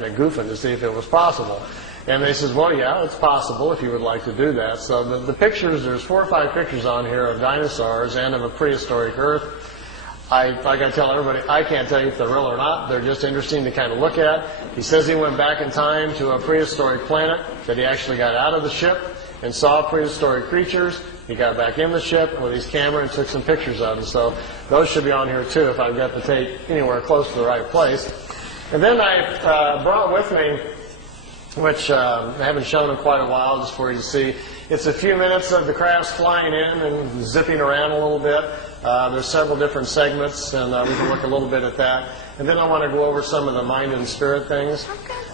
of goofing to see if it was possible. And they said, well, yeah, it's possible if you would like to do that. So the pictures, there's 4 or 5 pictures on here of dinosaurs and of a prehistoric Earth. Like I tell everybody, I can't tell you if they're real or not. They're just interesting to kind of look at. He says he went back in time to a prehistoric planet, that he actually got out of the ship and saw prehistoric creatures. He got back in the ship with his camera and took some pictures of them. So those should be on here too if I've got the tape anywhere close to the right place. And then I brought with me, which I haven't shown in quite a while, just for you to see. It's a few minutes of the crafts flying in and zipping around a little bit. There's several different segments, and we can look a little bit at that. And then I want to go over some of the mind and spirit things.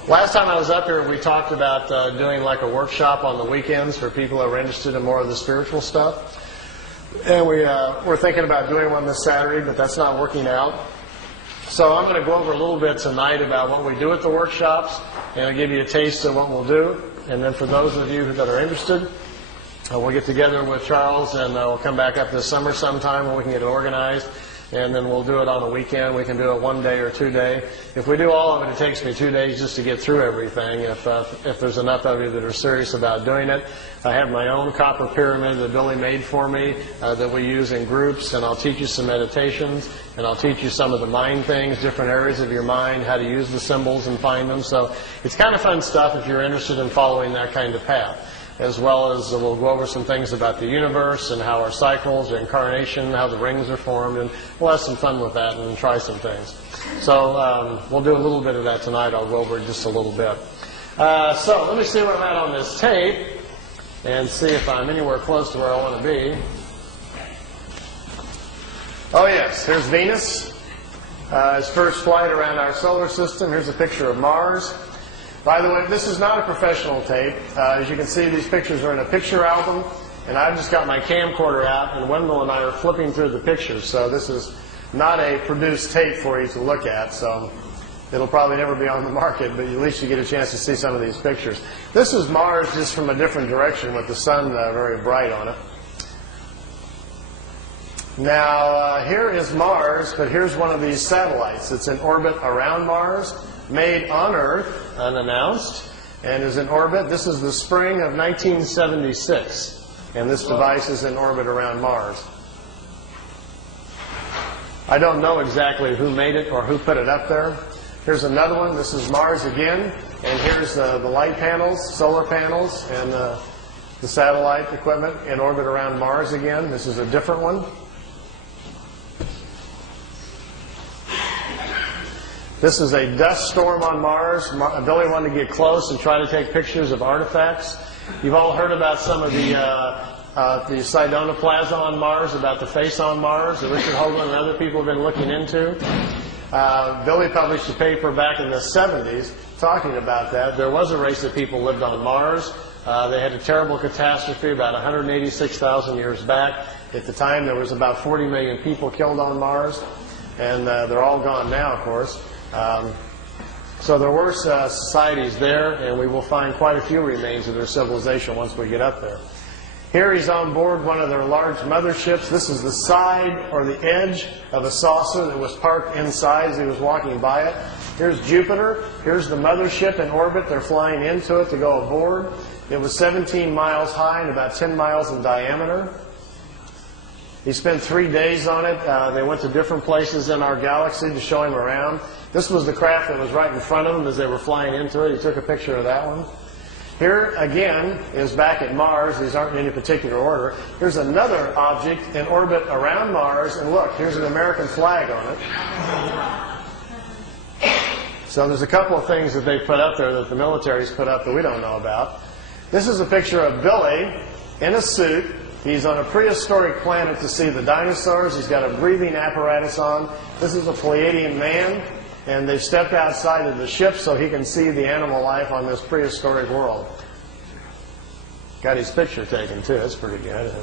Last time I was up here, we talked about doing like a workshop on the weekends for people who are interested in more of the spiritual stuff. And we're thinking about doing one this Saturday, but that's not working out. So I'm going to go over a little bit tonight about what we do at the workshops, and I'll give you a taste of what we'll do. And then for those of you that are interested, we'll get together with Charles, and we'll come back up this summer sometime when we can get it organized. And then we'll do it on a weekend. We can do it 1 day or 2 day. If we do all of it, it takes me 2 days just to get through everything, if there's enough of you that are serious about doing it. I have my own copper pyramid that Billy made for me that we use in groups, and I'll teach you some meditations, and I'll teach you some of the mind things, different areas of your mind, how to use the symbols and find them. So it's kind of fun stuff if you're interested in following that kind of path. As well as we'll go over some things about the universe and how our cycles, our incarnation, how the rings are formed, and we'll have some fun with that and try some things. So we'll do a little bit of that tonight. I'll go over just a little bit. So let me see where I'm at on this tape and see if I'm anywhere close to where I want to be. Oh yes, here's Venus. His first flight around our solar system. Here's a picture of Mars. By the way, this is not a professional tape. As you can see, these pictures are in a picture album, and I've just got my camcorder out, and Wendell and I are flipping through the pictures. So this is not a produced tape for you to look at, so it'll probably never be on the market, but at least you get a chance to see some of these pictures. This is Mars just from a different direction with the sun very bright on it. Now, here is Mars, but here's one of these satellites. It's in orbit around Mars, made on Earth, unannounced, and is in orbit. This is the spring of 1976, and this device is in orbit around Mars. I don't know exactly who made it or who put it up there. Here's another one. This is Mars again, and here's the light panels, solar panels, and the satellite equipment in orbit around Mars again. This is a different one. This is a dust storm on Mars. Billy wanted to get close and try to take pictures of artifacts. You've all heard about some of the Sidonoplasma on Mars, about the face on Mars that Richard Hoagland and other people have been looking into. Billy published a paper back in the 70s talking about that. There was a race of people lived on Mars. They had a terrible catastrophe about 186,000 years back. At the time, there was about 40 million people killed on Mars, and they're all gone now, of course. So there were societies there, and we will find quite a few remains of their civilization once we get up there. Here he's on board one of their large motherships. This is the side or the edge of a saucer that was parked inside as he was walking by it. Here's Jupiter. Here's the mothership in orbit. They're flying into it to go aboard. It was 17 miles high and about 10 miles in diameter. He spent 3 days on it. They went to different places in our galaxy to show him around. This was the craft that was right in front of them as they were flying into it. He took a picture of that one. Here, again, is back at Mars. These aren't in any particular order. Here's another object in orbit around Mars. And look, here's an American flag on it. So there's a couple of things that they put up there that the military's put up that we don't know about. This is a picture of Billy in a suit. He's on a prehistoric planet to see the dinosaurs. He's got a breathing apparatus on. This is a Pleiadian man, and they've stepped outside of the ship so he can see the animal life on this prehistoric world. Got his picture taken, too. That's pretty good.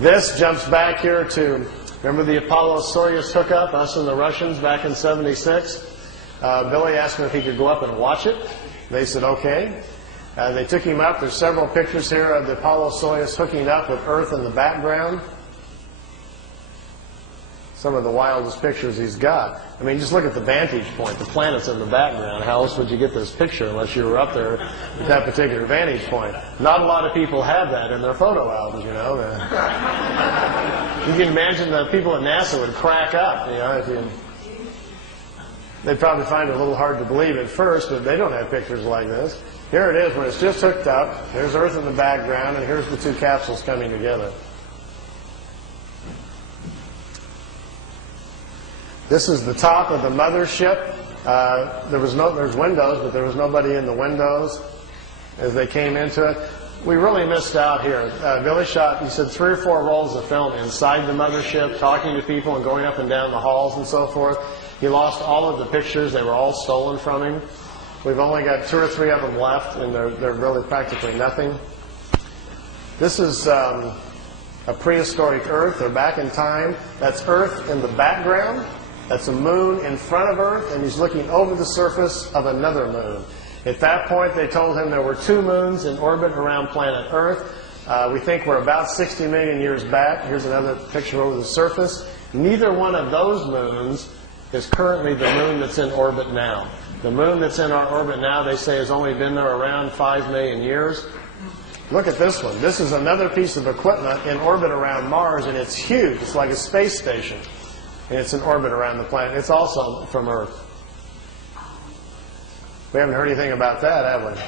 This jumps back here to, remember the Apollo-Soyuz hookup, us and the Russians back in '76? Billy asked him if he could go up and watch it. They said, okay. They took him up. There's several pictures here of the Apollo-Soyuz hooking up with Earth in the background. some of the wildest pictures he's got. I mean, just look at the vantage point. The planet's in the background. How else would you get this picture unless you were up there at that particular vantage point? Not a lot of people have that in their photo albums, you know. You can imagine the people at NASA would crack up, you know. They'd probably find it a little hard to believe at first, but they don't have pictures like this. Here it is when it's just hooked up. There's Earth in the background, and here's the two capsules coming together. This is the top of the mothership. There's windows, but there was nobody in the windows as they came into it. We really missed out here. Billy shot, he said, 3 or 4 rolls of film inside the mothership, talking to people and going up and down the halls and so forth. He lost all of the pictures. They were all stolen from him. We've only got 2 or 3 of them left, and they're really practically nothing. This is a prehistoric Earth. They're back in time. That's Earth in the background. That's a moon in front of Earth, and he's looking over the surface of another moon. At that point, they told him there were 2 moons in orbit around planet Earth. We think we're about 60 million years back. Here's another picture over the surface. Neither one of those moons is currently the moon that's in orbit now. The moon that's in our orbit now, they say, has only been there around 5 million years. Look at this one. This is another piece of equipment in orbit around Mars, and it's huge. It's like a space station. And it's in orbit around the planet. It's also from Earth. We haven't heard anything about that, have we?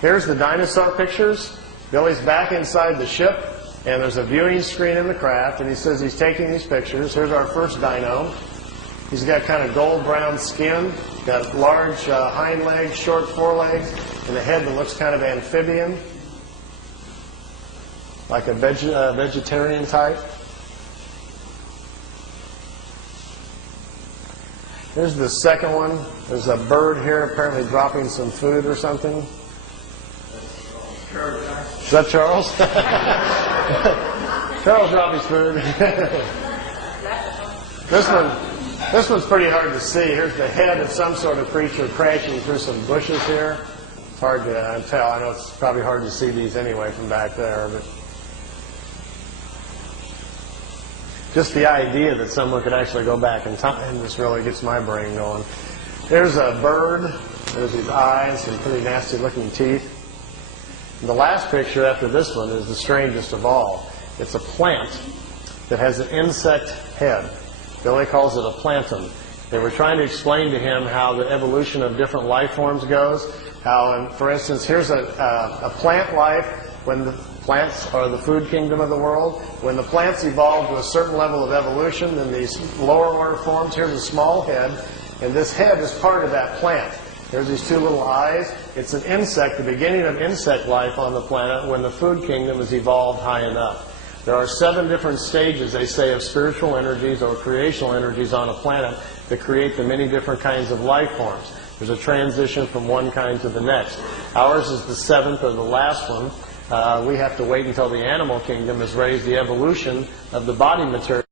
Here's the dinosaur pictures. Billy's back inside the ship, and there's a viewing screen in the craft, and he says he's taking these pictures. Here's our first dino. He's got kind of gold-brown skin, got large hind legs, short forelegs, and a head that looks kind of amphibian, like a vegetarian type. Here's the second one. There's a bird here apparently dropping some food or something. Is that Charles? Charles dropped his food. This one's pretty hard to see. Here's the head of some sort of creature crashing through some bushes here. It's hard to tell. I know it's probably hard to see these anyway from back there, but just the idea that someone could actually go back in time just really gets my brain going. There's a bird. There's his eyes and pretty nasty looking teeth. And the last picture after this one is the strangest of all. It's a plant that has an insect head. Billy calls it a plantum. They were trying to explain to him how the evolution of different life forms goes. How, for instance, here's a plant life when the plants are the food kingdom of the world. When the plants evolve to a certain level of evolution, then these lower order forms, here's a small head, and this head is part of that plant. There's these 2 little eyes. It's an insect, the beginning of insect life on the planet when the food kingdom has evolved high enough. There are 7 different stages, they say, of spiritual energies or creational energies on a planet that create the many different kinds of life forms. There's a transition from one kind to the next. Ours is the 7th or the last one. We have to wait until the animal kingdom has raised the evolution of the body material.